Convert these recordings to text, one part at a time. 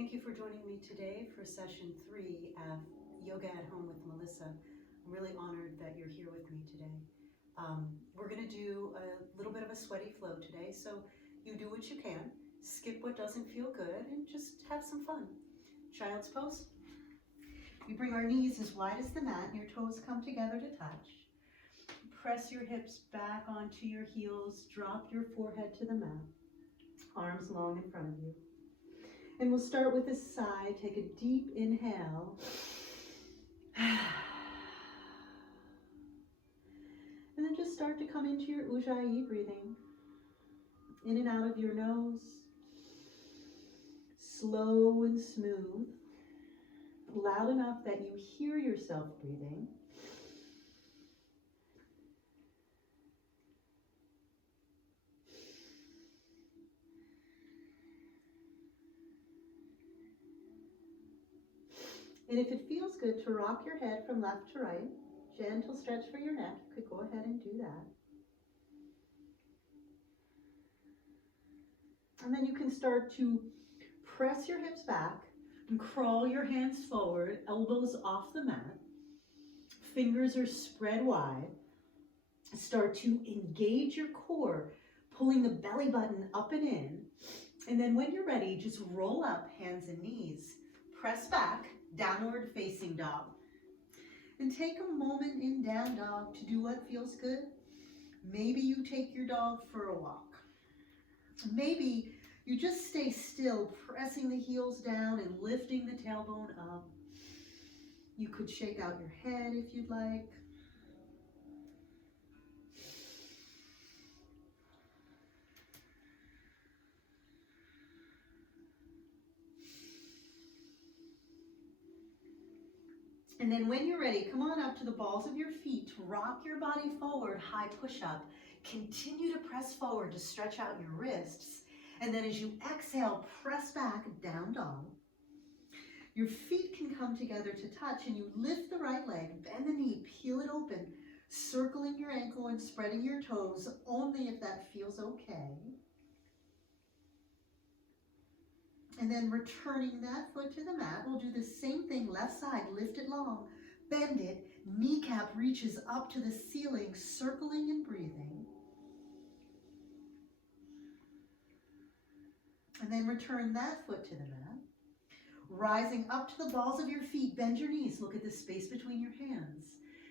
Thank you for joining me today for session 3 of Yoga at Home with Melissa. I'm really honored that you're here with me today. We're going to do a little bit of a sweaty flow today, so you do what you can, skip what doesn't feel good, and just have some fun. Child's pose. We bring our knees as wide as the mat, and your toes come together to touch. Press your hips back onto your heels, drop your forehead to the mat, arms long in front of you. And we'll start with a sigh. Take a deep inhale. And then just start to come into your Ujjayi breathing. In and out of your nose. Slow and smooth. Loud enough that you hear yourself breathing. And if it feels good to rock your head from left to right, gentle stretch for your neck, you could go ahead and do that. And then you can start to press your hips back and crawl your hands forward, elbows off the mat. Fingers are spread wide. Start to engage your core, pulling the belly button up and in. And then when you're ready, just roll up, hands and knees. Press back, downward facing dog. And take a moment in down dog to do what feels good. Maybe you take your dog for a walk. Maybe you just stay still, pressing the heels down and lifting the tailbone up. You could shake out your head if you'd like. And then when you're ready, come on up to the balls of your feet. Rock your body forward, high push-up. Continue to press forward to stretch out your wrists. And then as you exhale, press back, down dog. Your feet can come together to touch, and you lift the right leg, bend the knee, peel it open, circling your ankle and spreading your toes, only if that feels okay. And then returning that foot to the mat, we'll do the same thing, left side, lift it long, bend it, kneecap reaches up to the ceiling, circling and breathing. And then return that foot to the mat. Rising up to the balls of your feet, bend your knees, look at the space between your hands.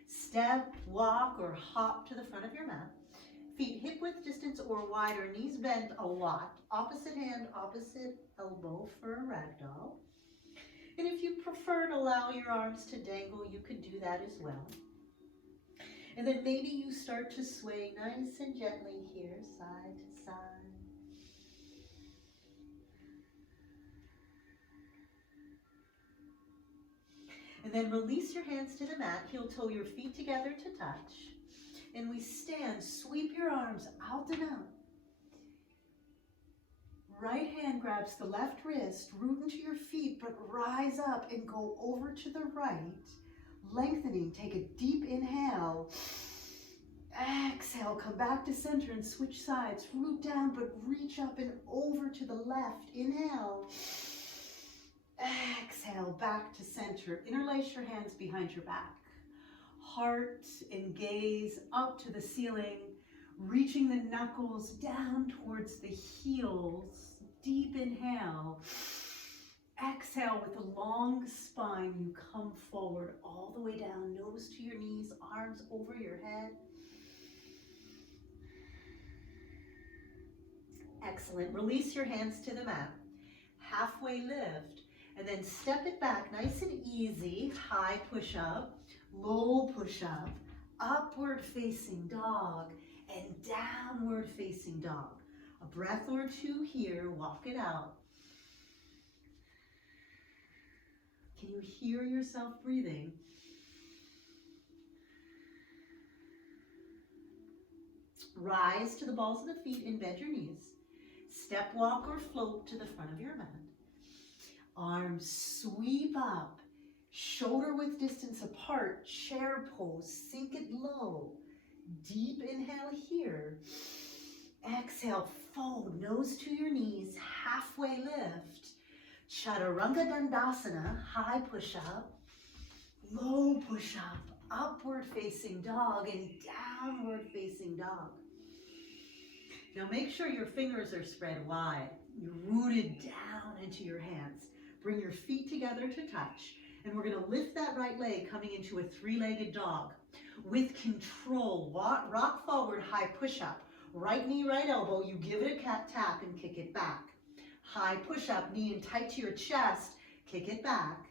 Step, walk, or hop to the front of your mat. Feet hip width distance or wider, knees bent a lot. Opposite hand, opposite elbow for a ragdoll. And if you prefer to allow your arms to dangle, you could do that as well. And then maybe you start to sway nice and gently here, side to side. And then release your hands to the mat, heel toe your feet together to touch. And we stand, sweep your arms out and out. Right hand grabs the left wrist, root into your feet, but rise up and go over to the right. Lengthening, take a deep inhale. Exhale, come back to center and switch sides. Root down, but reach up and over to the left. Inhale. Exhale, back to center. Interlace your hands behind your back. Heart and gaze up to the ceiling, reaching the knuckles down towards the heels. Deep inhale. Exhale with a long spine. You come forward all the way down, nose to your knees, arms over your head. Excellent. Release your hands to the mat. Halfway lift. And then step it back nice and easy. High push-up, low push-up, upward facing dog, and downward facing dog. A breath or two here. Walk it out. Can you hear yourself breathing? Rise to the balls of the feet and bend your knees. Step, walk, or float to the front of your mat. Arms sweep up, shoulder width distance apart, chair pose, sink it low. Deep inhale here. Exhale, fold, nose to your knees, halfway lift. Chaturanga Dandasana, high push-up, low push-up, upward facing dog, and downward facing dog. Now make sure your fingers are spread wide. You're rooted down into your hands. Bring your feet together to touch. And we're going to lift that right leg coming into a three-legged dog. With control, rock forward, high push-up. Right knee, right elbow, you give it a cat tap and kick it back. High push-up, knee in tight to your chest, kick it back.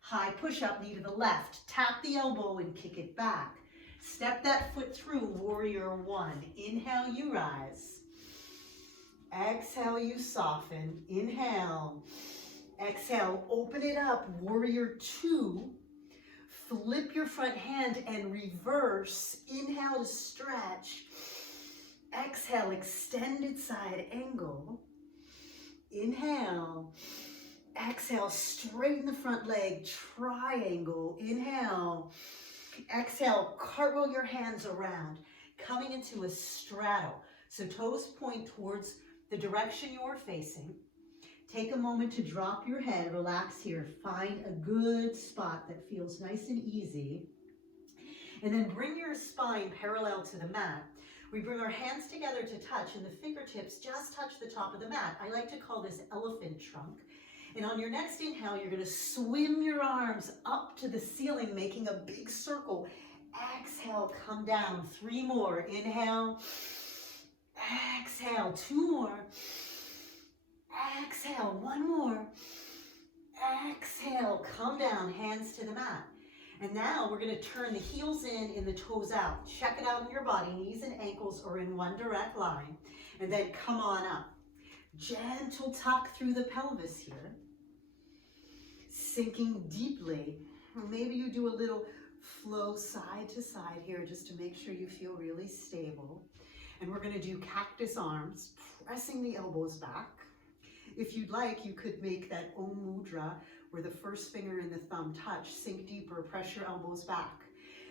High push-up, knee to the left, tap the elbow and kick it back. Step that foot through, warrior one. Inhale, you rise. Exhale, you soften. Inhale. Exhale, open it up, warrior two. Flip your front hand and reverse. Inhale to stretch. Exhale, extended side angle. Inhale. Exhale, straighten the front leg, triangle. Inhale. Exhale, cartwheel your hands around, coming into a straddle. So toes point towards the direction you're facing. Take a moment to drop your head, relax here. Find a good spot that feels nice and easy. And then bring your spine parallel to the mat. We bring our hands together to touch, and the fingertips just touch the top of the mat. I like to call this elephant trunk. And on your next inhale, you're going to swim your arms up to the ceiling, making a big circle. Exhale, come down. 3 more. Inhale. Exhale. 2 more. Exhale. 1 more. Exhale. Come down. Hands to the mat. And now we're going to turn the heels in and the toes out. Check it out in your body. Knees and ankles are in one direct line. And then come on up. Gentle tuck through the pelvis here. Sinking deeply. Maybe you do a little flow side to side here just to make sure you feel really stable. And we're going to do cactus arms, pressing the elbows back. If you'd like, you could make that Om Mudra where the first finger and the thumb touch. Sink deeper, press your elbows back.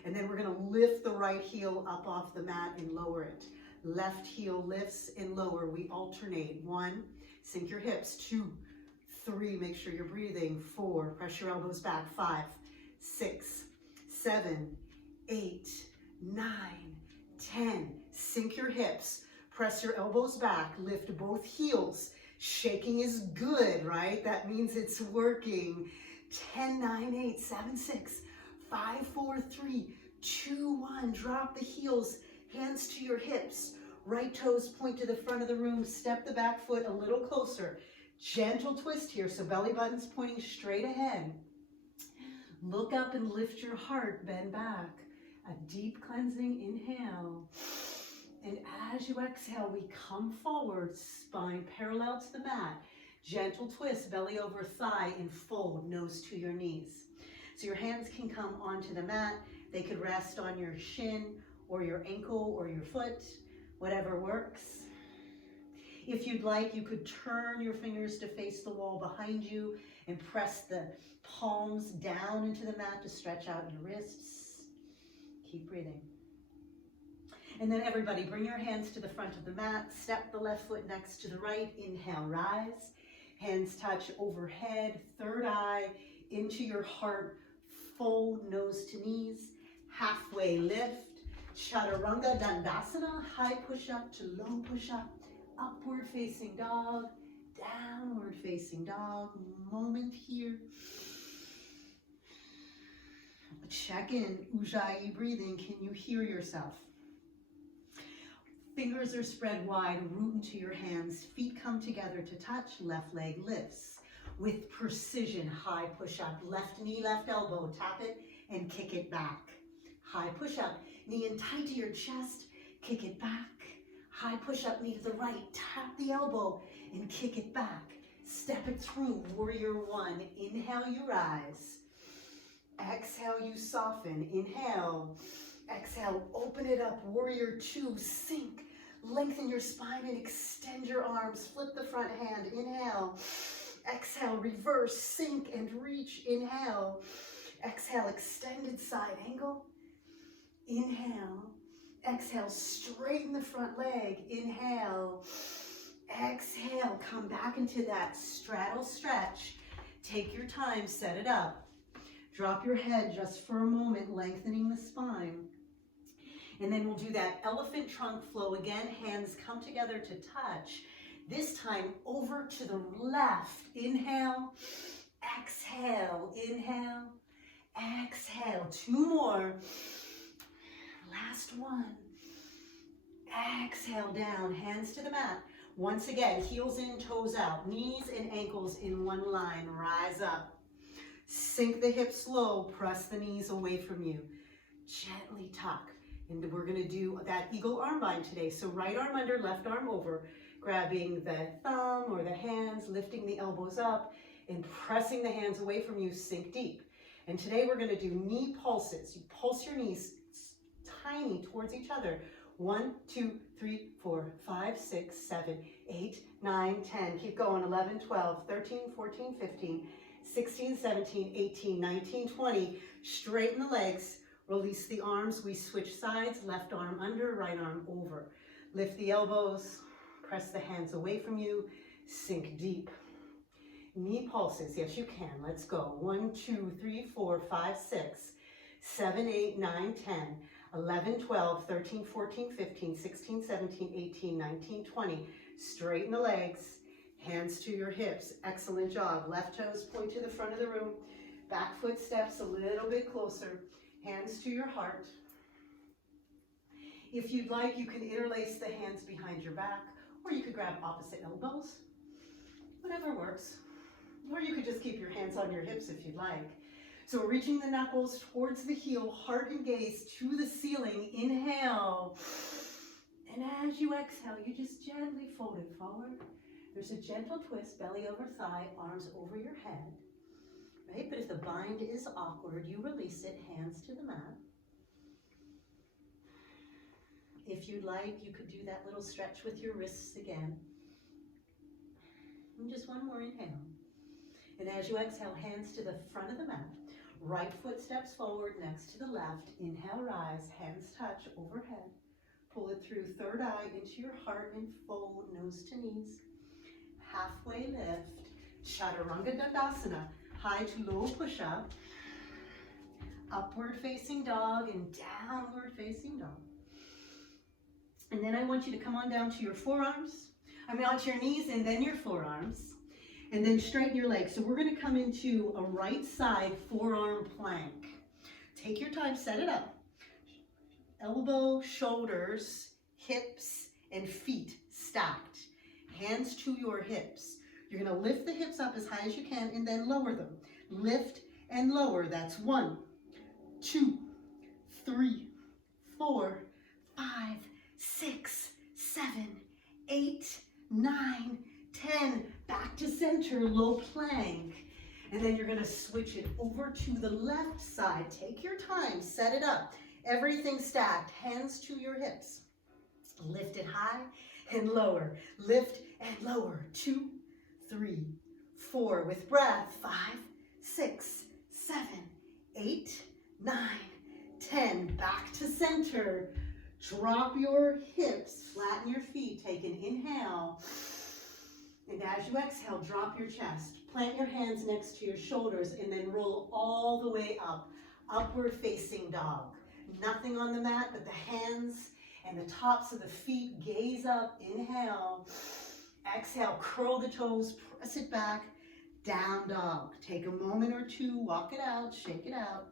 And then we're going to lift the right heel up off the mat and lower it. Left heel lifts and lower. We alternate. 1, sink your hips. 2, 3, make sure you're breathing. 4, press your elbows back. 5, 6, 7, 8, 9, 10. Sink your hips. Press your elbows back. Lift both heels. Shaking is good, right? That means it's working. 10, 9, 8, 7, 6, 5, 4, 3, 2, 1. Drop the heels. Hands to your hips. Right toes point to the front of the room. Step the back foot a little closer. Gentle twist here, so belly button's pointing straight ahead. Look up and lift your heart. Bend back. A deep cleansing inhale. And as you exhale, we come forward, spine parallel to the mat. Gentle twist, belly over thigh, and fold, nose to your knees. So your hands can come onto the mat. They could rest on your shin or your ankle or your foot, whatever works. If you'd like, you could turn your fingers to face the wall behind you and press the palms down into the mat to stretch out your wrists. Keep breathing. And then everybody, bring your hands to the front of the mat. Step the left foot next to the right. Inhale, rise. Hands touch overhead, third eye into your heart. Fold, nose to knees. Halfway lift. Chaturanga Dandasana, high push-up to low push-up. Upward facing dog, downward facing dog. Moment here. Check in. Ujjayi breathing. Can you hear yourself? Fingers are spread wide, root into your hands. Feet come together to touch. Left leg lifts. With precision, high push-up. Left knee, left elbow. Tap it and kick it back. High push-up. Knee in tight to your chest. Kick it back. High push-up, knee to the right. Tap the elbow and kick it back. Step it through. Warrior one. Inhale, you rise. Exhale, you soften. Inhale. Exhale, open it up. Warrior two. Sink. Lengthen your spine and extend your arms. Flip the front hand. Inhale. Exhale, reverse. Sink and reach. Inhale. Exhale, extended side angle. Inhale. Exhale, straighten the front leg. Inhale. Exhale, come back into that straddle stretch. Take your time, set it up. Drop your head just for a moment, lengthening the spine. And then we'll do that elephant trunk flow again. Hands come together to touch. This time over to the left. Inhale, exhale, inhale, exhale. 2 more. Last one. Exhale down, hands to the mat. Once again, heels in, toes out, knees and ankles in one line. Rise up. Sink the hips low, press the knees away from you. Gently tuck. And we're going to do that eagle arm bind today. So right arm under, left arm over, grabbing the thumb or the hands, lifting the elbows up, and pressing the hands away from you, sink deep. And today we're going to do knee pulses. You pulse your knees tiny towards each other. 1, 2, 3, 4, 5, 6, 7, 8, 9, 10. Keep going. 11, 12, 13, 14, 15, 16, 17, 18, 19, 20. Straighten the legs. Release the arms. We switch sides. Left arm under, right arm over. Lift the elbows. Press the hands away from you. Sink deep. Knee pulses. Yes, you can. Let's go. 1, 2, 3, 4, 5, 6, 7, 8, 9, 10. 11, 12, 13, 14, 15, 16, 17, 18, 19, 20. Straighten the legs, hands to your hips. Excellent job. Left toes point to the front of the room. Back foot steps a little bit closer. Hands to your heart. If you'd like, you can interlace the hands behind your back, or you could grab opposite elbows. Whatever works. Or you could just keep your hands on your hips if you'd like. So reaching the knuckles towards the heel, heart and gaze to the ceiling. Inhale. And as you exhale, you just gently fold it forward. There's a gentle twist, belly over thigh, arms over your head. Right? But if the bind is awkward, you release it, hands to the mat. If you'd like, you could do that little stretch with your wrists again. And just one more inhale. And as you exhale, hands to the front of the mat. Right foot steps forward, next to the left. Inhale, rise, hands touch overhead. Pull it through third eye into your heart and fold, nose to knees. Halfway lift, Chaturanga Dandasana, high to low push-up. Upward facing dog and downward facing dog. And then I want you to come on down to your forearms. onto your knees and then your forearms. And then straighten your legs. So we're going to come into a right side forearm plank. Take your time, set it up. Elbow, shoulders, hips, and feet stacked. Hands to your hips. You're going to lift the hips up as high as you can and then lower them. Lift and lower. That's 1, 2, 3, 4, 5, 6, 7, 8, 9, 10. Back to center, low plank. And then you're going to switch it over to the left side. Take your time, set it up. Everything stacked, hands to your hips. Lift it high and lower. Lift and lower. 2, 3, 4. With breath. 5, 6, 7, 8, 9, 10. Back to center. Drop your hips, flatten your feet. Take an inhale. And as you exhale, drop your chest. Plant your hands next to your shoulders and then roll all the way up. Upward facing dog. Nothing on the mat but the hands and the tops of the feet. Gaze up. Inhale. Exhale. Curl the toes. Press it back. Down dog. Take a moment or two. Walk it out. Shake it out.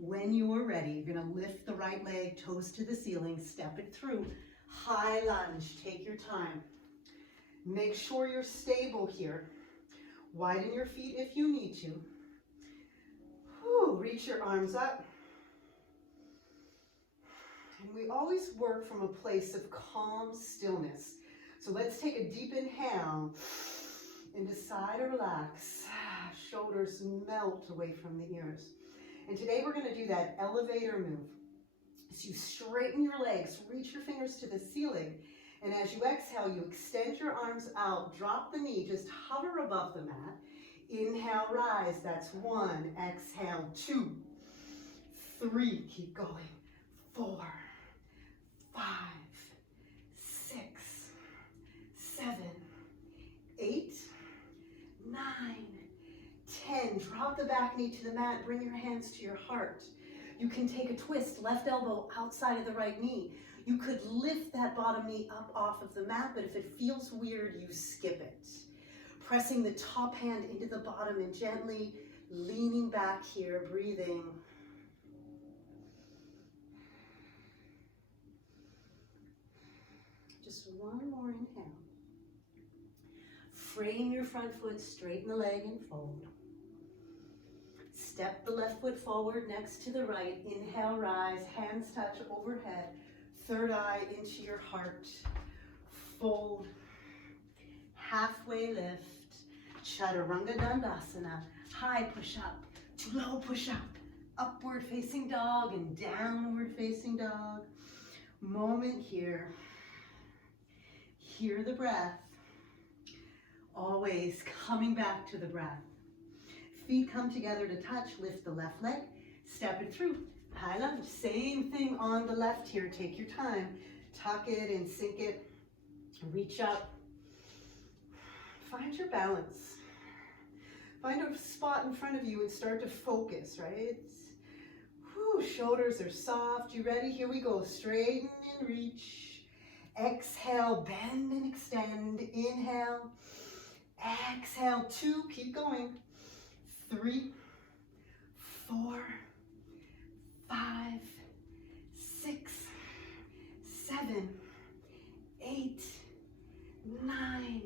When you are ready, you're going to lift the right leg, toes to the ceiling. Step it through. High lunge. Take your time. Make sure you're stable here. Widen your feet if you need to. Whew, reach your arms up. And we always work from a place of calm stillness. So let's take a deep inhale and decide to relax. Shoulders melt away from the ears. And today we're going to do that elevator move. So you straighten your legs, reach your fingers to the ceiling. And as you exhale, you extend your arms out, drop the knee, just hover above the mat. Inhale, rise, that's 1. Exhale, 2, 3, keep going. 4, 5, 6, 7, Again, drop the back knee to the mat, bring your hands to your heart. You can take a twist, left elbow outside of the right knee. You could lift that bottom knee up off of the mat, but if it feels weird, you skip it. Pressing the top hand into the bottom and gently leaning back here, breathing. Just one more inhale. Frame your front foot, straighten the leg and fold. Step the left foot forward next to the right. Inhale, rise, hands touch overhead. Third eye into your heart. Fold. Halfway lift. Chaturanga Dandasana. High push up, low push up. Upward facing dog and downward facing dog. Moment here. Hear the breath. Always coming back to the breath. Feet come together to touch. Lift the left leg. Step it through. High lunge. Same thing on the left here. Take your time. Tuck it and sink it. Reach up. Find your balance. Find a spot in front of you and start to focus, right? Whew, shoulders are soft. You ready? Here we go. Straighten and reach. Exhale, bend and extend. Inhale. Exhale, 2. Keep going. 3, 4, 5, 6, 7, 8, 9.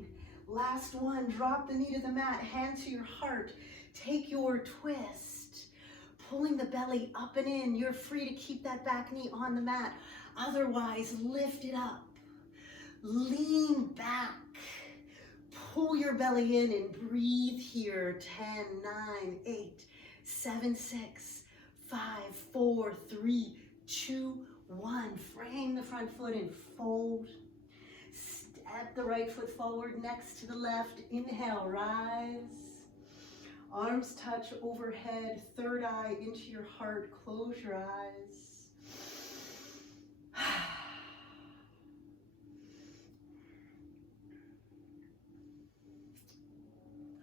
Last one. Drop the knee to the mat. Hand to your heart. Take your twist. Pulling the belly up and in. You're free to keep that back knee on the mat. Otherwise, lift it up. Lean back. Pull your belly in and breathe here. 10, 9, 8, 7, 6, 5, 4, 3, 2, 1. Frame the front foot and fold. Step the right foot forward next to the left. Inhale, rise. Arms touch overhead. Third eye into your heart. Close your eyes.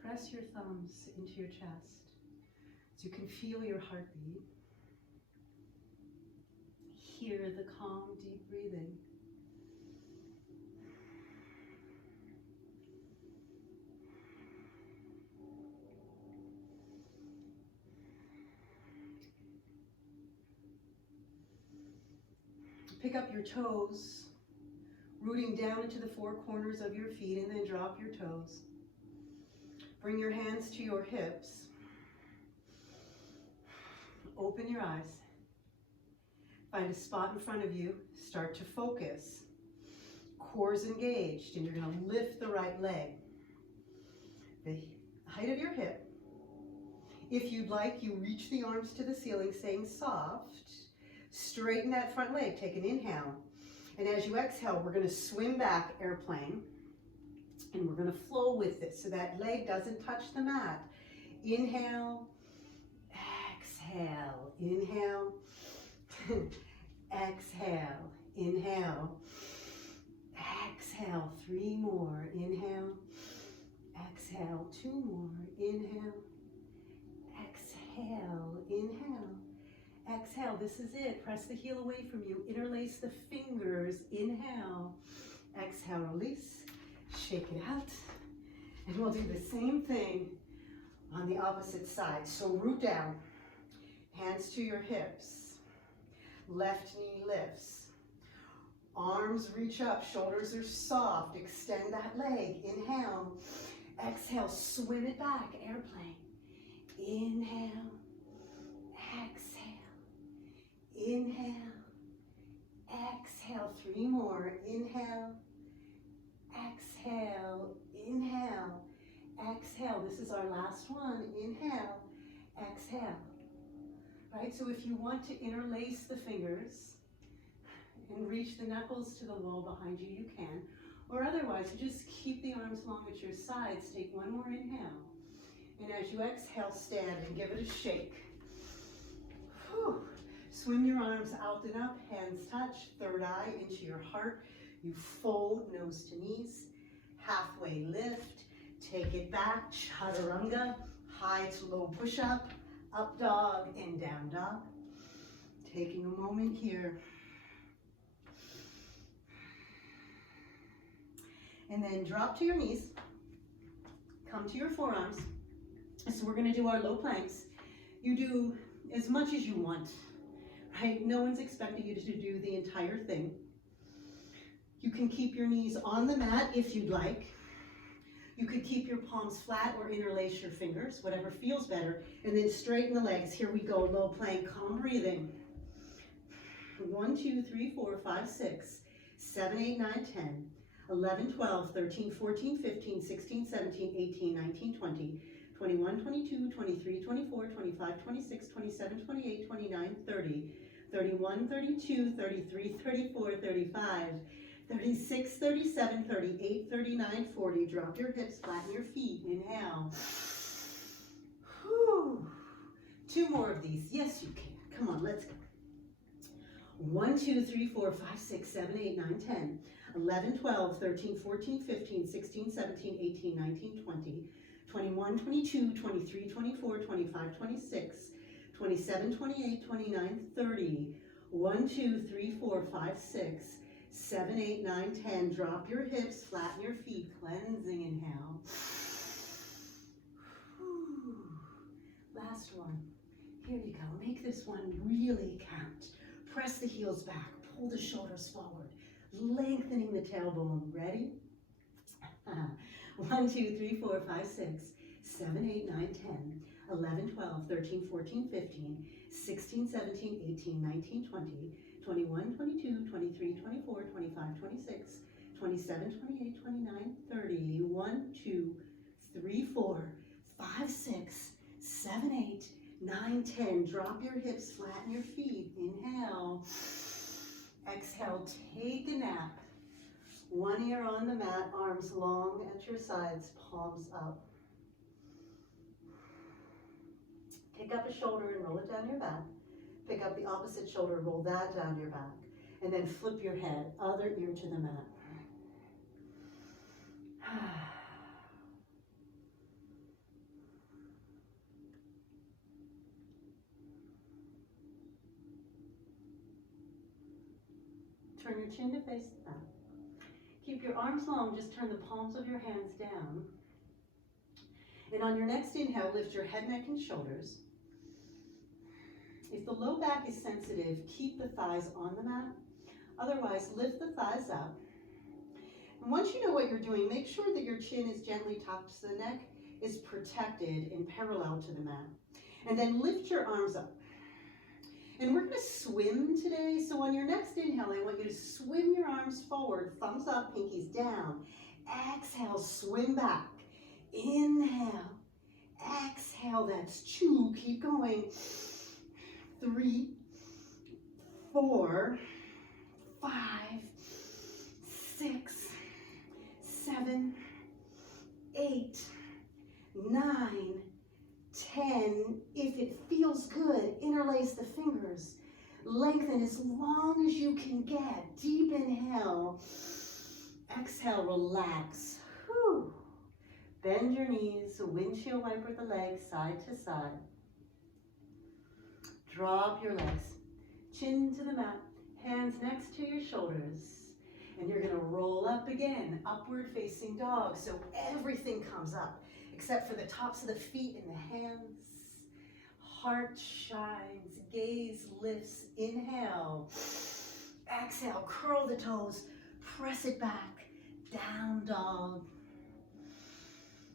Press your thumbs into your chest so you can feel your heartbeat. Hear the calm, deep breathing. Pick up your toes, rooting down into the four corners of your feet, and then drop your toes. Bring your hands to your hips. Open your eyes. Find a spot in front of you. Start to focus. Core's engaged, and you're going to lift the right leg. The height of your hip. If you'd like, you reach the arms to the ceiling, staying soft. Straighten that front leg. Take an inhale. And as you exhale, we're going to swim back, airplane. And we're going to flow with it so that leg doesn't touch the mat. Inhale, exhale, inhale, exhale, inhale, exhale, 3 more, inhale, exhale, 2 more, inhale, exhale, inhale, exhale. This is it. Press the heel away from you. Interlace the fingers. Inhale, exhale, release. Shake it out, and we'll do the same thing on the opposite side. So root down, hands to your hips, left knee lifts, arms reach up, shoulders are soft, extend that leg. Inhale, exhale, swim it back, airplane. Inhale, exhale, inhale, exhale, 3 more, inhale, exhale, inhale, exhale. This is our last one. Inhale, exhale. Right, so if you want to interlace the fingers and reach the knuckles to the wall behind you, you can. Or otherwise, you just keep the arms long at your sides. Take 1 more inhale. And as you exhale, stand and give it a shake. Whew. Swim your arms out and up, hands touch, third eye into your heart. You fold, nose to knees, halfway lift, take it back, chaturanga, high to low push-up, up dog, and down dog. Taking a moment here. And then drop to your knees. Come to your forearms. So we're going to do our low planks. You do as much as you want, right? No one's expecting you to do the entire thing. You can keep your knees on the mat if you'd like. You could keep your palms flat or interlace your fingers, whatever feels better. And then straighten the legs. Here we go, low plank, calm breathing. 1, 2, 3, 4, 5, 6, 7, 8, 9, 10, 11, 12, 13, 14, 15, 16, 17, 18, 19, 20, 21, 22, 23, 24, 25, 26, 27, 28, 29, 30, 31, 32, 33, 34, 35, 36, 37, 38, 39, 40. Drop your hips, flatten your feet. Inhale. Whew. 2 more of these. Yes, you can. Come on, let's go. 1, 2, 3, 4, 5, 6, 7, 8, 9, 10, 11, 12, 13, 14, 15, 16, 17, 18, 19, 20, 21, 22, 23, 24, 25, 26, 27, 28, 29, 30. 1, 2, 3, 4, 5, 6, 7, 8, 9, 10. Drop your hips, flatten your feet, cleansing inhale. Whew. Last one. Here you go. Make this one really count. Press the heels back, pull the shoulders forward, lengthening the tailbone. Ready? 1, 2, 3, 4, 5, 6, 7, 8, 9, 10, 11, 12, 13, 14, 15, 16, 17, 18, 19, 20, 21, 22, 23, 24, 25, 26, 27, 28, 29, 30. 1, 2, 3, 4, 5, 6, 7, 8, 9, 10. Drop your hips, flatten your feet. Inhale. Exhale, take a nap. One ear on the mat, arms long at your sides, palms up. Pick up a shoulder and roll it down your back. Pick up the opposite shoulder, roll that down your back. And then flip your head, other ear to the mat. Turn your chin to face the mat. Keep your arms long, just turn the palms of your hands down. And on your next inhale, lift your head, neck, and shoulders. If the low back is sensitive, keep the thighs on the mat. Otherwise, lift the thighs up. And once you know what you're doing, make sure that your chin is gently tucked so the neck is protected and parallel to the mat. And then lift your arms up. And we're going to swim today. So on your next inhale, I want you to swim your arms forward, thumbs up, pinkies down. Exhale, swim back. Inhale. Exhale, that's 2. Keep going. 3, 4, 5, 6, 7, 8, 9, 10. If it feels good, interlace the fingers. Lengthen as long as you can get. Deep inhale. Exhale, relax. Whew. Bend your knees, windshield wiper the legs side to side. Drop your legs. Chin to the mat, hands next to your shoulders. And you're gonna roll up again, upward facing dog. So everything comes up, except for the tops of the feet and the hands. Heart shines, gaze lifts. Inhale. Exhale, curl the toes, press it back, down dog.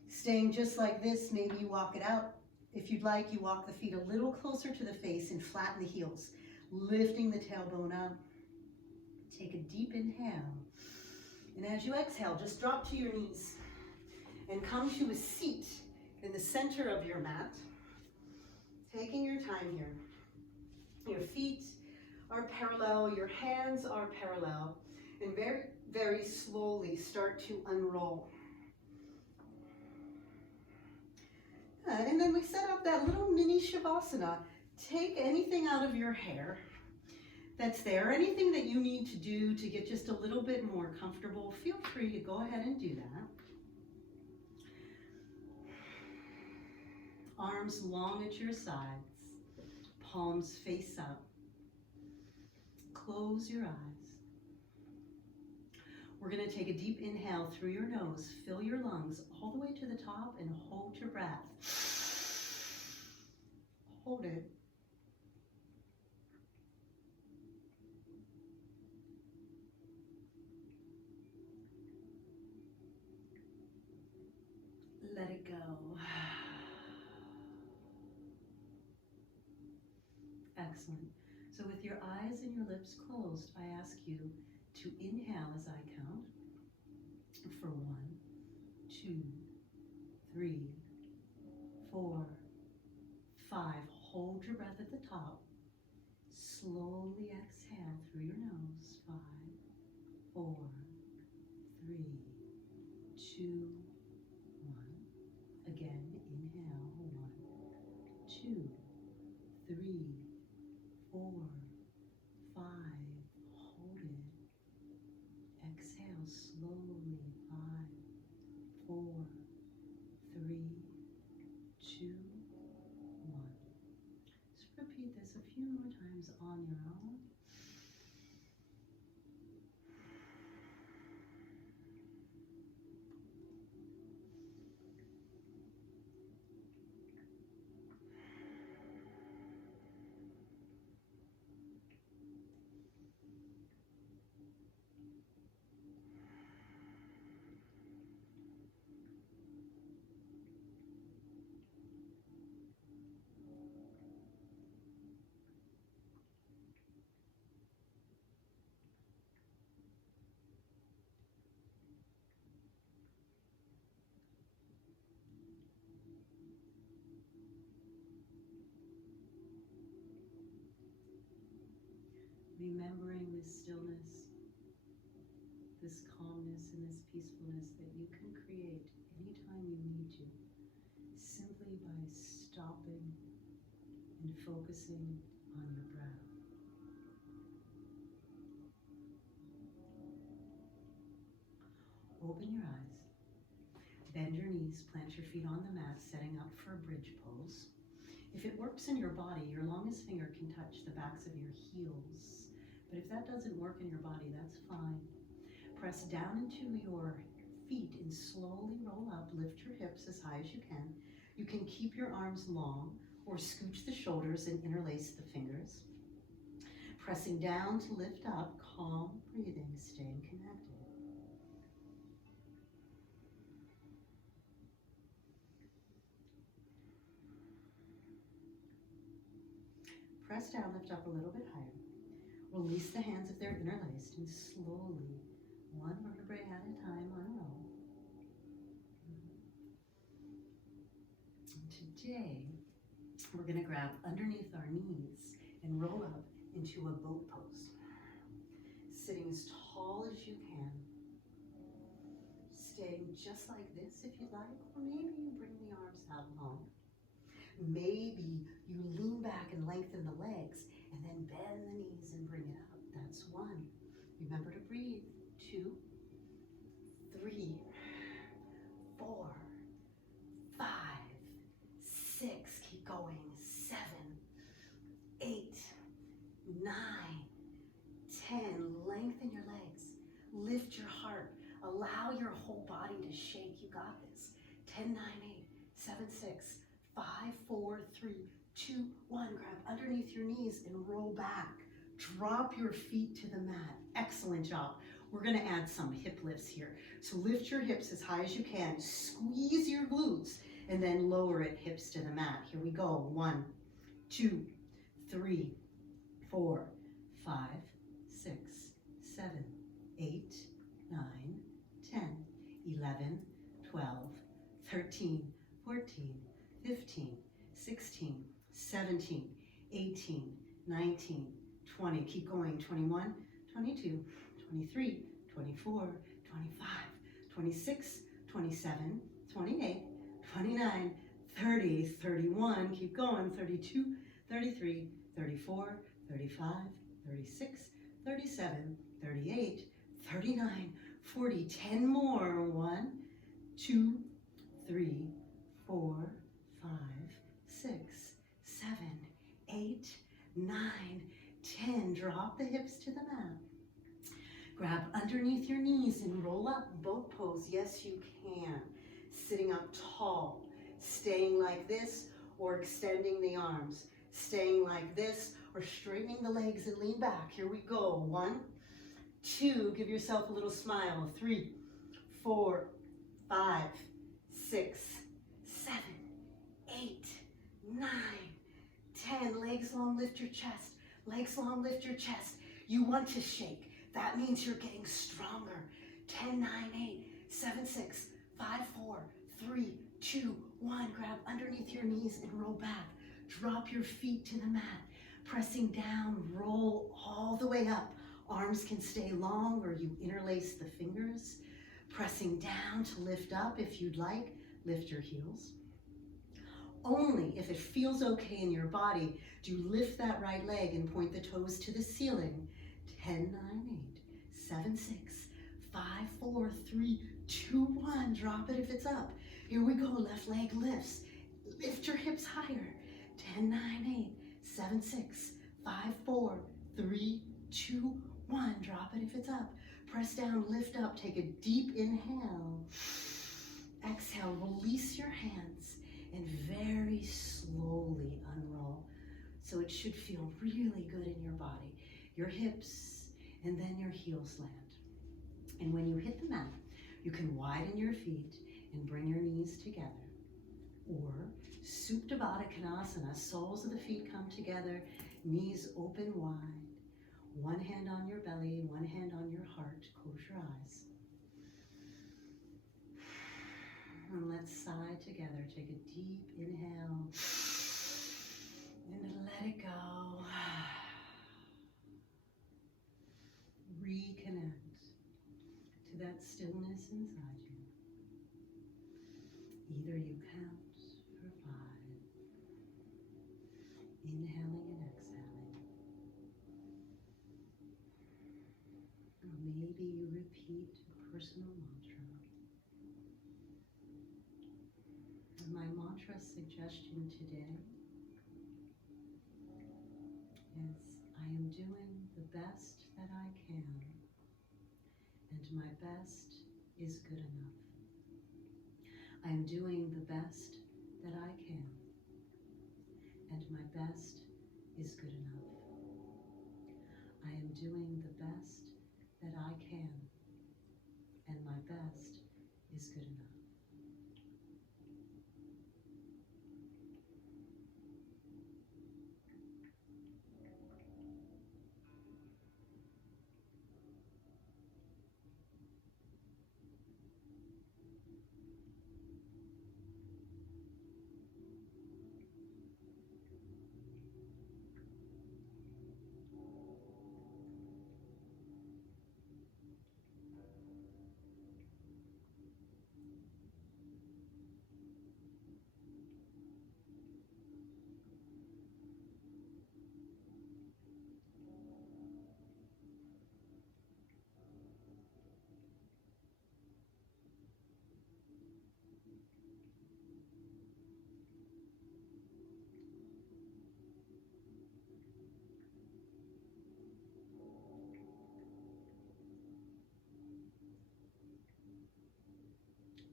Staying just like this, maybe you walk it out. If you'd like, you walk the feet a little closer to the face and flatten the heels, lifting the tailbone up. Take a deep inhale. And as you exhale, just drop to your knees and come to a seat in the center of your mat. Taking your time here. Your feet are parallel, your hands are parallel, and very, very slowly start to unroll. And then we set up that little mini Shavasana. Take anything out of your hair that's there, anything that you need to do to get just a little bit more comfortable, feel free to go ahead and do that. Arms long at your sides. Palms face up. Close your eyes. We're going to take a deep inhale through your nose. Fill your lungs all the way to the top and hold your breath. Hold it. Let it go. Excellent. So with your eyes and your lips closed, I ask you to inhale as I count for 1, 2, 3, 4, 5. Hold your breath at the top. Slowly exhale through your nose. 5, 4, 3, 2, 1. Again, inhale. 1, 2, 3, 4, 5. Hold it. Exhale slowly. 5, 4, 3, 2, 1. Just repeat this a few more times on your own. Remembering this stillness, this calmness, and this peacefulness that you can create anytime you need to, simply by stopping and focusing on your breath. Open your eyes, bend your knees, plant your feet on the mat, setting up for a bridge pose. If it works in your body, your longest finger can touch the backs of your heels. But if that doesn't work in your body, that's fine. Press down into your feet and slowly roll up. Lift your hips as high as you can. You can keep your arms long or scooch the shoulders and interlace the fingers. Pressing down to lift up, calm breathing, staying connected. Press down, lift up a little bit higher. Release the hands if they're interlaced and slowly, one vertebrae at a time, unroll. Today, we're going to grab underneath our knees and roll up into a boat pose. Sitting as tall as you can. Staying just like this if you like, or maybe you bring the arms out long. Maybe you lean back and lengthen the legs and then bend the knees and bring it up. That's 1. Remember to breathe. 2, 3, 4, 5, 6. Keep going. 7, 8, 9, 10. Lengthen your legs. Lift your heart. Allow your whole body to shake. You got this. 10, 9, 8, 7, 6, 5, 4, 3, 2, 1. Grab underneath your knees and roll back. Drop your feet to the mat. Excellent job. We're going to add some hip lifts here. So lift your hips as high as you can. Squeeze your glutes and then lower it, hips to the mat. Here we go. 1, 2, 3, 4, 5, 6, 7, 8, 9, 10, 11, 12, 13, 14, 15, 16, 17, 18, 19, 20. Keep going. 21, 22, 23, 24, 25, 26, 27, 28, 29, 30, 31. Keep going. 32, 33, 34, 35, 36, 37, 38, 39, 40. 10 more. 1, 2, 3, 4, 5, 7, 8, 9, 10. Drop the hips to the mat. Grab underneath your knees and roll up, boat pose. Yes, you can. Sitting up tall, staying like this or extending the arms. Staying like this or straightening the legs and lean back. Here we go. 1, 2, give yourself a little smile. 3, 4, 5, 6, 7, 8, 9, 10. Legs long, lift your chest. Legs long, lift your chest. You want to shake. That means you're getting stronger. 10, 9, 8, 7, 6, 5, 4, 3, 2, 1. Grab underneath your knees and roll back. Drop your feet to the mat. Pressing down, roll all the way up. Arms can stay long or you interlace the fingers. Pressing down to lift up if you'd like. Lift your heels. Only if it feels okay in your body, do you lift that right leg and point the toes to the ceiling. 10, 9, 8, 7, 6, 5, 4, 3, 2, 1. Drop it if it's up. Here we go. Left leg lifts. Lift your hips higher. 10, 9, 8, 7, 6, 5, 4, 3, 2, 1. Drop it if it's up. Press down, lift up. Take a deep inhale. Exhale. Release your hands and very slowly unroll. So it should feel really good in your body. Your hips, and then your heels land. And when you hit the mat, you can widen your feet and bring your knees together. Or Supta Baddha Konasana, soles of the feet come together, knees open wide. One hand on your belly, one hand on your heart. Close your eyes. And let's sigh together. Take a deep inhale. And let it go. Reconnect to that stillness inside you. Either you count for 5, inhaling and exhaling, or maybe you repeat a personal mantra. And my mantra suggestion today is, I am doing the best that I can, and my best is good enough. I am doing the best that I can, and my best is good enough. I am doing the best that I can, and my best is good enough.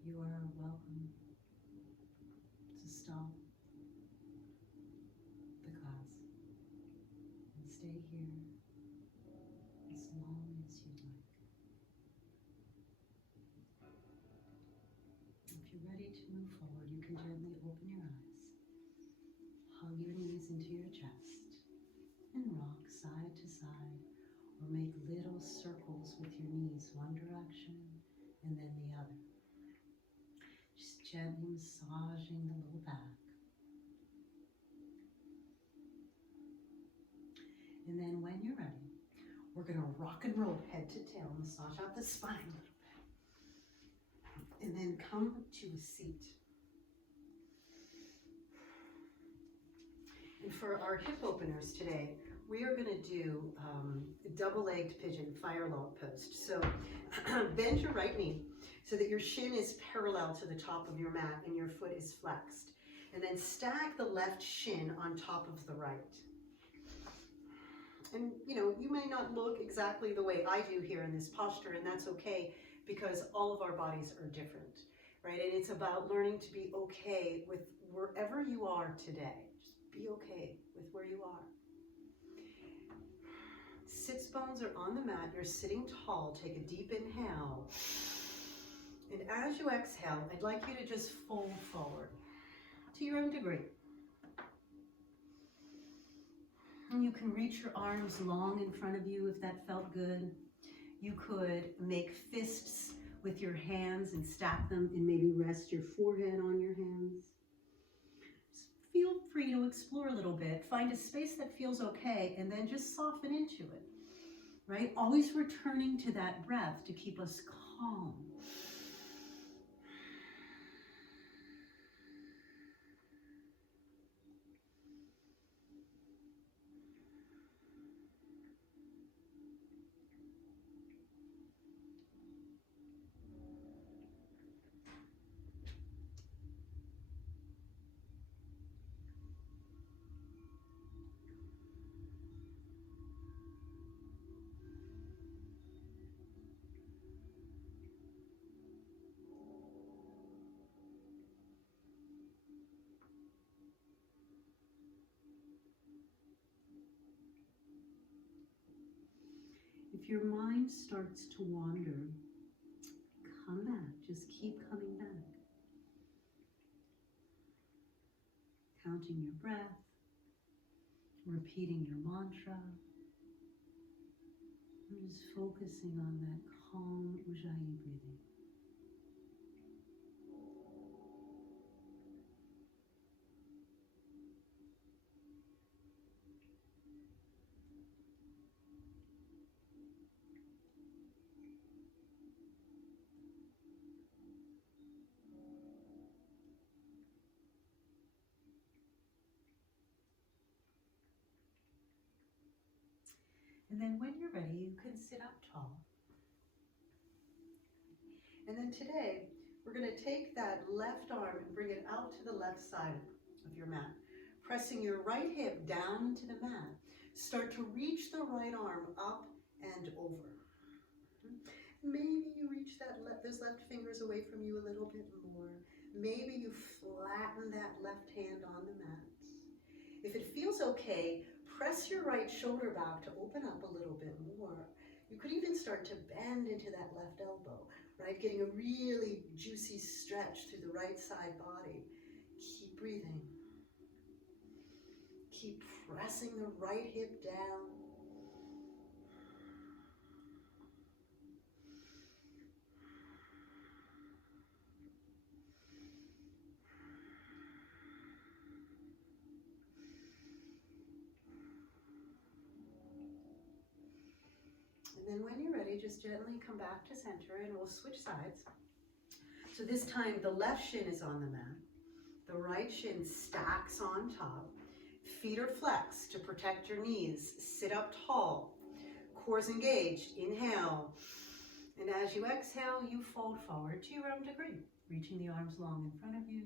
You are welcome to stop the class and stay here as long as you like. If you're ready to move forward, you can gently open your eyes, hug your knees into your chest, and rock side to side, or make little circles with your knees, one direction and then the other. Just gently massaging the low back. And then when you're ready, we're going to rock and roll head to tail, massage out the spine a little bit. And then come to a seat. And for our hip openers today, we are going to do double-legged pigeon, fire log post. So bend your right knee so that your shin is parallel to the top of your mat and your foot is flexed. And then stack the left shin on top of the right. And you may not look exactly the way I do here in this posture, and that's okay, because all of our bodies are different, right? And it's about learning to be okay with wherever you are today. Just be okay with where you are. Sits bones are on the mat. You're sitting tall. Take a deep inhale. And as you exhale, I'd like you to just fold forward to your own degree. And you can reach your arms long in front of you if that felt good. You could make fists with your hands and stack them and maybe rest your forehead on your hands. Just feel free to explore a little bit. Find a space that feels okay and then just soften into it, right? Always returning to that breath to keep us calm. If your mind starts to wander, come back. Just keep coming back. Counting your breath, repeating your mantra, and just focusing on that calm Ujjayi breathing. And then when you're ready, you can sit up tall. And then today, we're going to take that left arm and bring it out to the left side of your mat. Pressing your right hip down into the mat. Start to reach the right arm up and over. Maybe you reach those left fingers away from you a little bit more. Maybe you flatten that left hand on the mat. If it feels okay, press your right shoulder back to open up a little bit more. You could even start to bend into that left elbow, right? Getting a really juicy stretch through the right side body. Keep breathing. Keep pressing the right hip down. And then when you're ready, just gently come back to center and we'll switch sides. So this time the left shin is on the mat. The right shin stacks on top. Feet are flexed to protect your knees. Sit up tall. Core's engaged. Inhale. And as you exhale, you fold forward to your own degree, reaching the arms long in front of you.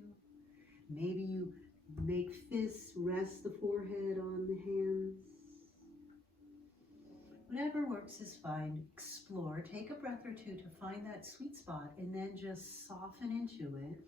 Maybe you make fists, rest the forehead on the hands. Whatever works is fine. Explore. Take a breath or two to find that sweet spot and then just soften into it.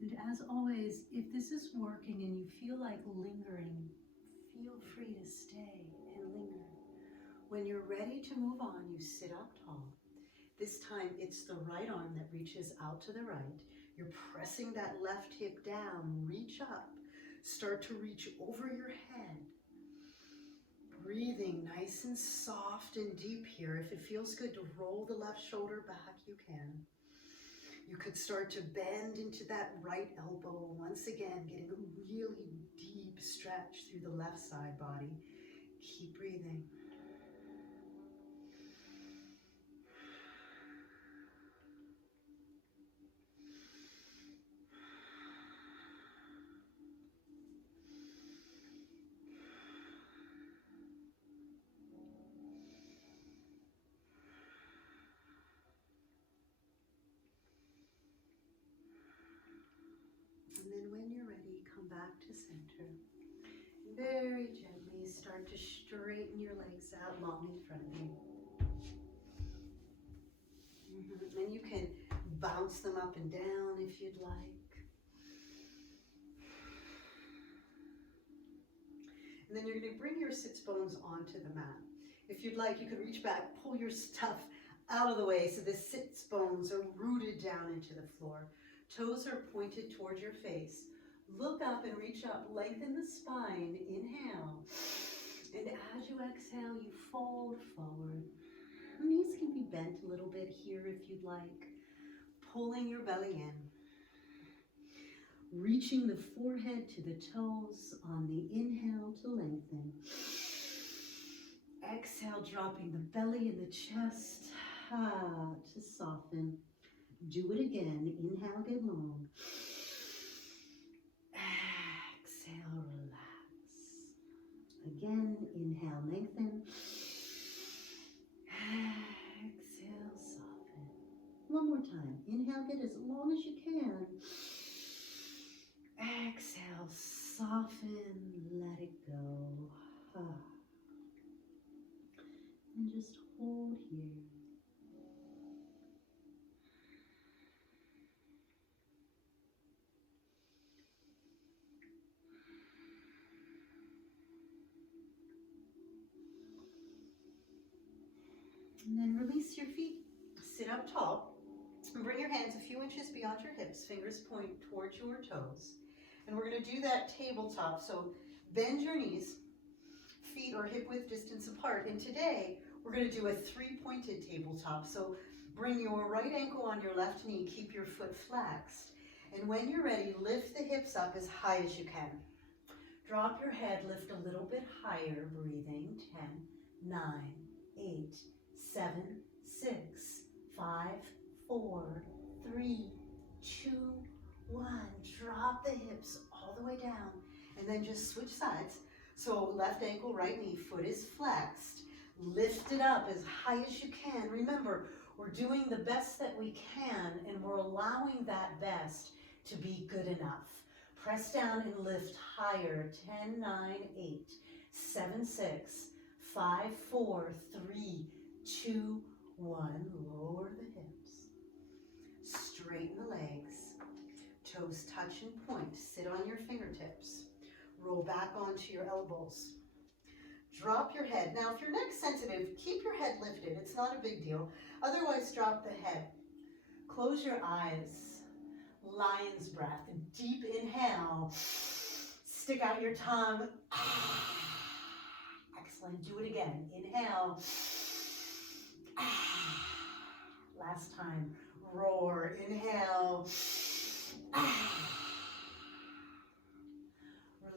And as always, if this is working and you feel like lingering, feel free to stay and linger. When you're ready to move on, you sit up tall. This time it's the right arm that reaches out to the right. You're pressing that left hip down, reach up. Start to reach over your head. Breathing nice and soft and deep here. If it feels good to roll the left shoulder back, you can. You could start to bend into that right elbow. Once again, getting a really deep stretch through the left side body. Keep breathing. And then when you're ready, come back to center. Very gently start to straighten your legs out long in front of you. And you can bounce them up and down if you'd like. And then you're going to bring your sits bones onto the mat. If you'd like, you can reach back, pull your stuff out of the way so the sits bones are rooted down into the floor. Toes are pointed towards your face. Look up and reach up. Lengthen the spine. Inhale. And as you exhale, you fold forward. Knees can be bent a little bit here if you'd like. Pulling your belly in. Reaching the forehead to the toes on the inhale to lengthen. Exhale, dropping the belly and the chest to soften. Do it again. Inhale, get long. Exhale, relax. Again, inhale, lengthen. Exhale, soften. One more time. Inhale, get as long as you can. Exhale, soften, let it go. And just hold here. And then release your feet. Sit up tall. And bring your hands a few inches beyond your hips. Fingers point towards your toes. And we're going to do that tabletop. So bend your knees. Feet are hip width distance apart. And today we're going to do a three-pointed tabletop. So bring your right ankle on your left knee. Keep your foot flexed. And when you're ready, lift the hips up as high as you can. Drop your head, lift a little bit higher, breathing. 10, 9, 8, 7, 6, 5, 4, 3, 2, 1. Drop the hips all the way down. And then just switch sides. So left ankle, right knee, foot is flexed. Lift it up as high as you can. Remember, we're doing the best that we can, and we're allowing that best to be good enough. Press down and lift higher. 10, 9, 8, 7, 6, 5, 4, 3, 2, 1. Lower the hips. Straighten the legs. Toes touch and point. Sit on your fingertips. Roll back onto your elbows. Drop your head. Now, if you're neck sensitive, keep your head lifted. It's not a big deal. Otherwise, drop the head. Close your eyes. Lion's breath. Deep inhale. Stick out your tongue. Excellent. Do it again. Inhale. Last time. Roar. Inhale.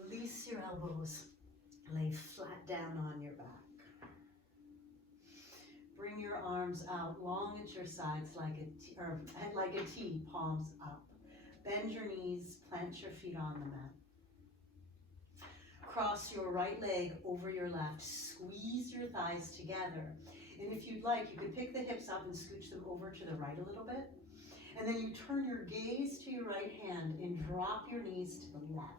Release your elbows. Lay flat down on your back. Bring your arms out long at your sides like a T, palms up. Bend your knees, plant your feet on the mat. Cross your right leg over your left. Squeeze your thighs together. And if you'd like, you could pick the hips up and scooch them over to the right a little bit. And then you turn your gaze to your right hand and drop your knees to the left.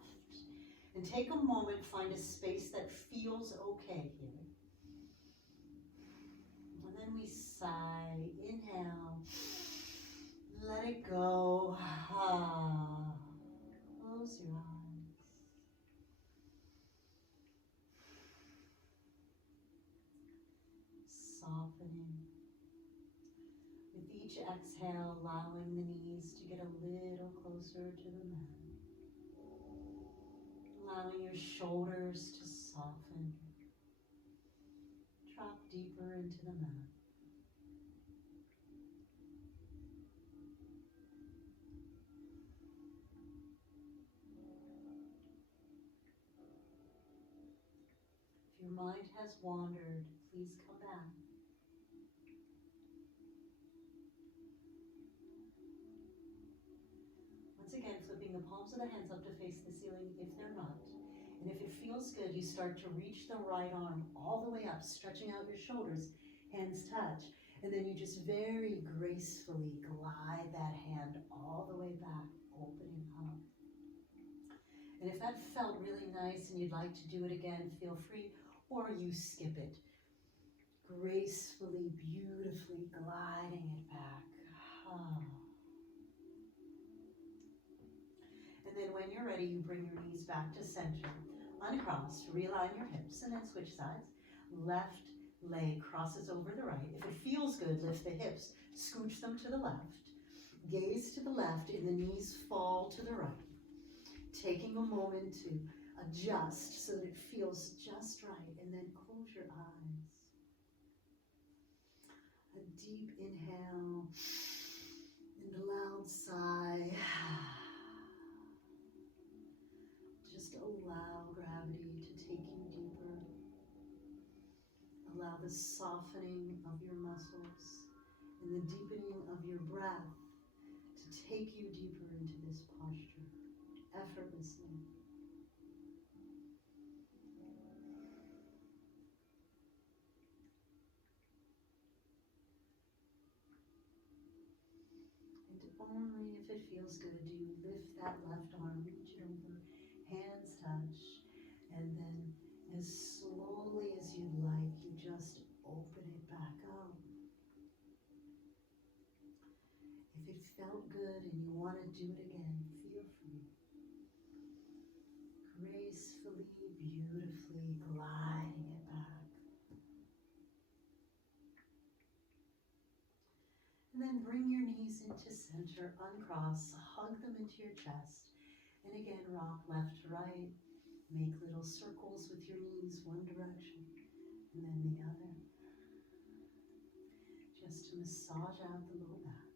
And take a moment, find a space that feels okay here. And then we sigh, inhale, let it go. Each exhale, allowing the knees to get a little closer to the mat. Allowing your shoulders to soften. Drop deeper into the mat. If your mind has wandered, please come back. Once again, flipping the palms of the hands up to face the ceiling if they're not. And if it feels good, you start to reach the right arm all the way up, stretching out your shoulders, hands touch. And then you just very gracefully glide that hand all the way back, opening up. And if that felt really nice and you'd like to do it again, feel free, or you skip it. Gracefully, beautifully gliding it back. And then when you're ready, you bring your knees back to center. Uncross, realign your hips, and then switch sides. Left leg crosses over the right. If it feels good, lift the hips, scooch them to the left. Gaze to the left, and the knees fall to the right. Taking a moment to adjust so that it feels just right, and then close your eyes. A deep inhale and a loud sigh. Just allow gravity to take you deeper. Allow the softening of your muscles and the deepening of your breath to take you deeper into this posture, effortlessly. And only if it feels good do you lift that left arm, reach it over, hands touch, and then as slowly as you'd like, you just open it back up. If it felt good and you want to do it again, feel free. Gracefully, beautifully gliding it back. And then bring your knees into center, uncross, hug them into your chest. And again, rock left to right. Make little circles with your knees, one direction and then the other. Just to massage out the low back.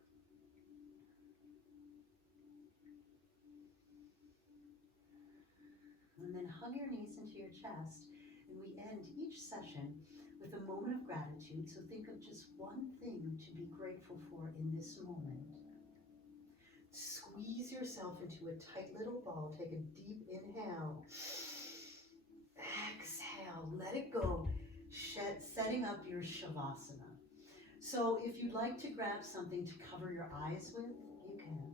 And then hug your knees into your chest. And we end each session with a moment of gratitude. So think of just one thing to be grateful for in this moment. Squeeze yourself into a tight little ball. Take a deep inhale. Exhale, let it go. Setting up your Shavasana. So if you'd like to grab something to cover your eyes with, you can.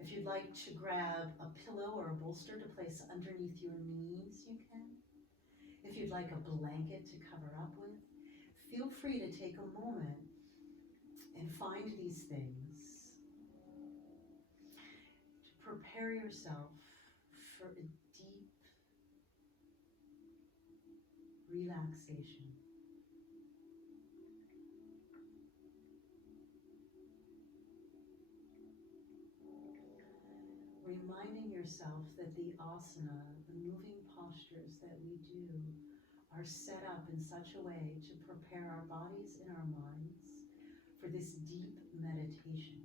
If you'd like to grab a pillow or a bolster to place underneath your knees, you can. If you'd like a blanket to cover up with, feel free to take a moment and find these things to prepare yourself for a deep relaxation. Reminding yourself that the asana, the moving postures that we do, are set up in such a way to prepare our bodies and our minds for this deep meditation.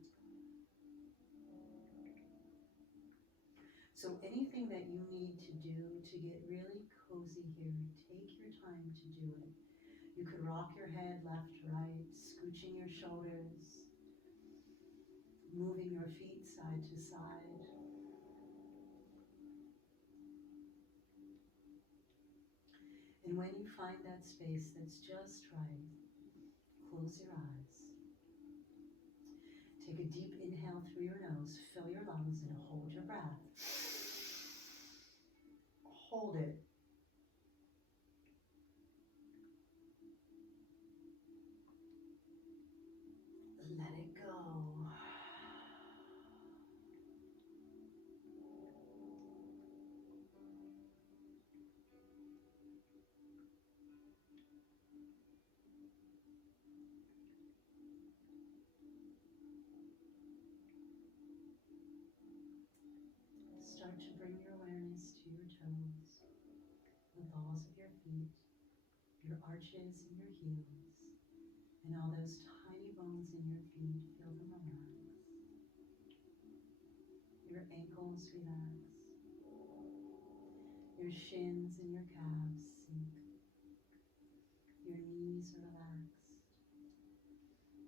So anything that you need to do to get really cozy here, take your time to do it. You could rock your head left, right, scooching your shoulders, moving your feet side to side. And when you find that space that's just right, close your eyes. Take a deep inhale through your nose, fill your lungs, and hold your breath. Hold it. Let it go. feet, your arches and your heels, and all those tiny bones in your feet, feel them relax. Your ankles relax. Your shins and your calves sink. Your knees are relaxed.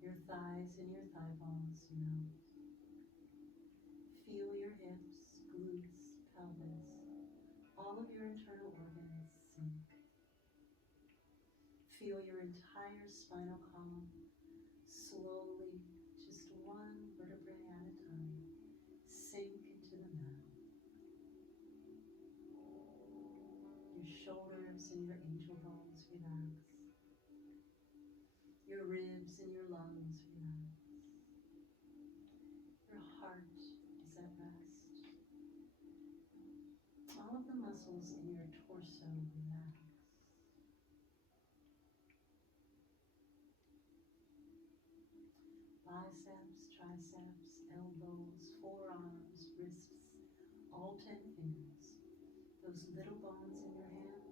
Your thighs and your thigh bones melt. Feel your hips, glutes, pelvis, all of your internal organs sink. Feel your entire spinal column slowly, just one vertebrae at a time, sink into the mat. Your shoulders and your angel bones relax. Your ribs and your lungs relax. Your heart is at rest. All of the muscles in your torso relax. Biceps, triceps, elbows, forearms, wrists, all 10 fingers. Those little bones in your hands,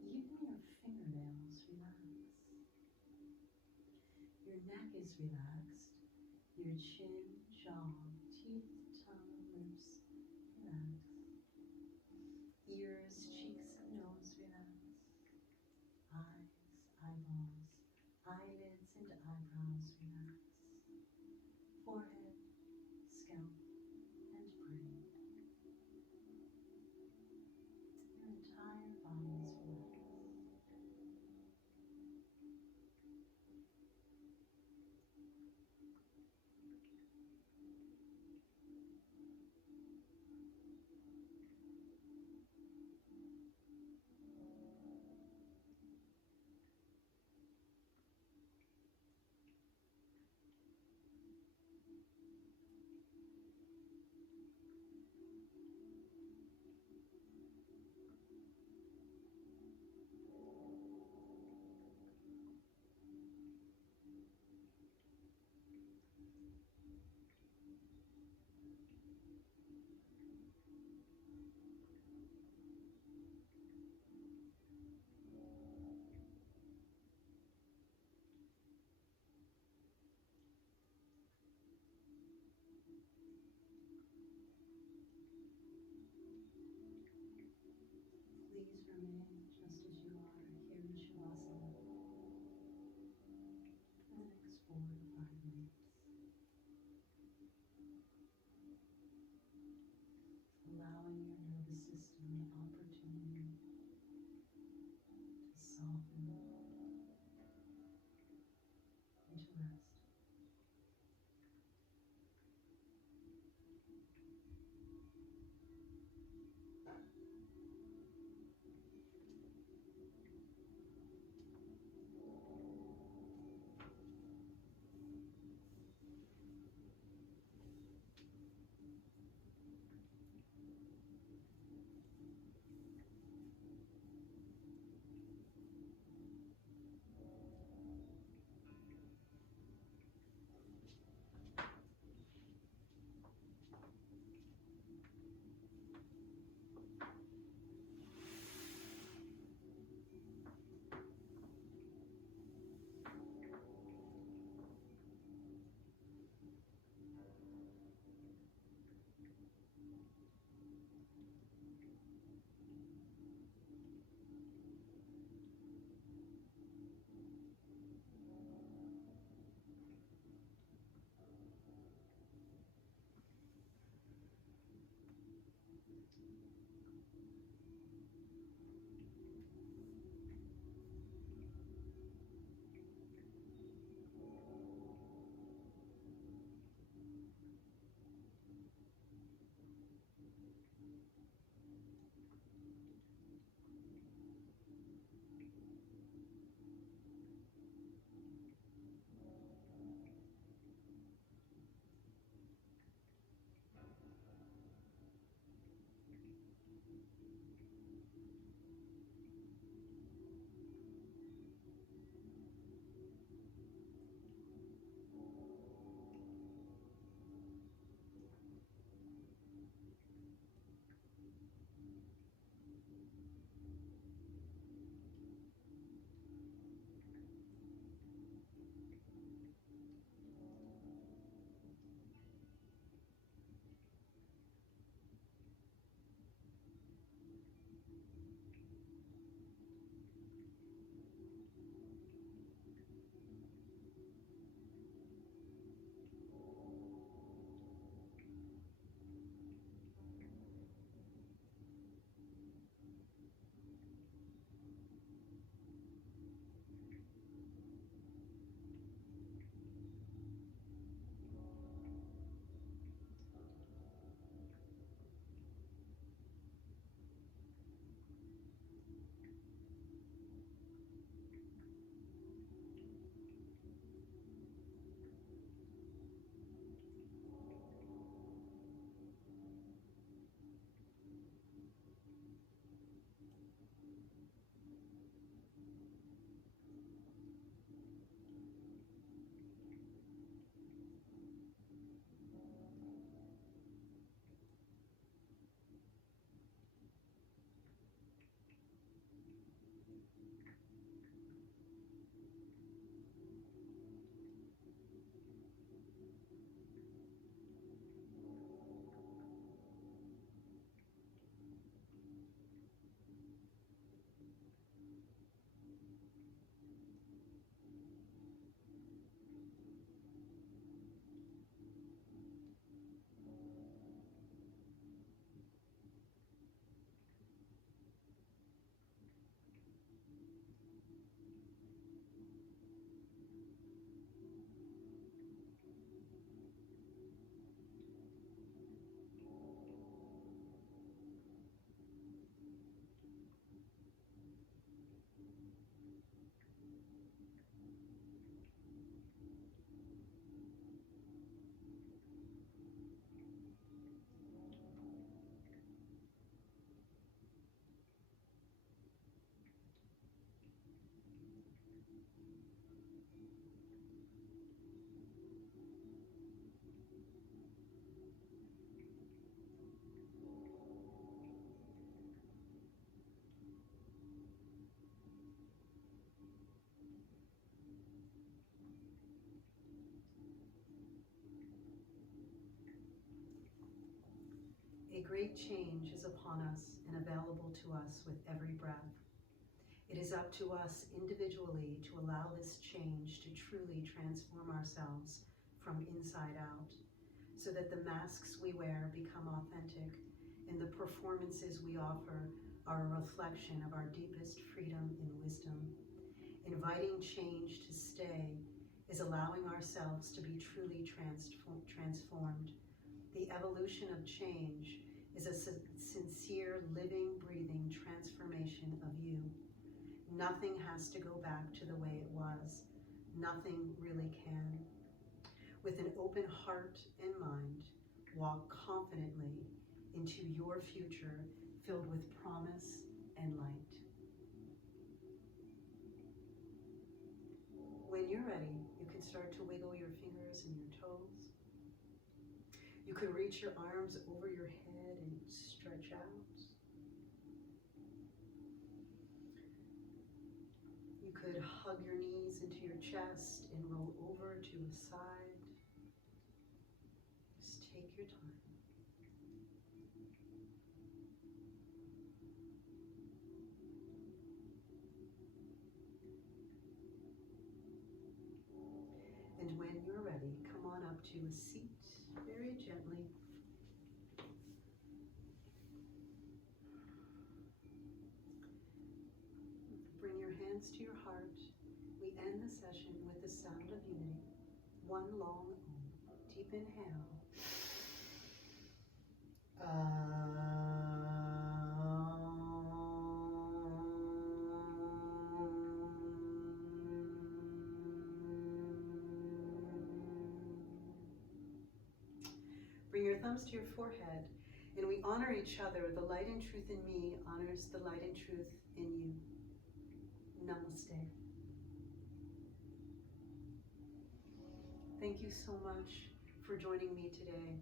even your fingernails relax. Your neck is relaxed. Your chin, jaw, teeth, tongue, lips, relax. Ears, cheeks, and nose relax. Eyes, eyeballs, eyelids, and eyebrows relax. Forehead, scalp, and brain. Your entire body is relaxed. Please remain just as you are here in Shavasana for the next 4 to 5 minutes, allowing your nervous system the opportunity to soften and to rest. A great change is upon us and available to us with every breath. It is up to us individually to allow this change to truly transform ourselves from inside out, so that the masks we wear become authentic and the performances we offer are a reflection of our deepest freedom and wisdom. Inviting change to stay is allowing ourselves to be truly transformed. The evolution of change is a sincere, living, breathing transformation of you. Nothing has to go back to the way it was. Nothing really can. With an open heart and mind, walk confidently into your future filled with promise and light. When you're ready, you can start to wiggle your fingers and your toes. You could reach your arms over your head and stretch out. You could hug your knees into your chest and roll over to a side. Just take your time. And when you're ready, come on up to a seat very gently. Bring your hands to your heart. We end the session with the sound of unity. One long Om. Deep inhale. Bring your thumbs to your forehead, and we honor each other. The light and truth in me honors the light and truth in you. Namaste. Thank you so much for joining me today.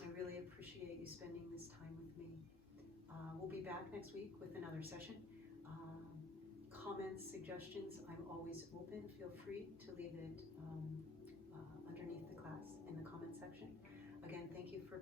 I really appreciate you spending this time with me. We'll be back next week with another session. Comments, suggestions, I'm always open. Feel free to leave it underneath the class in the comment section. Again, thank you for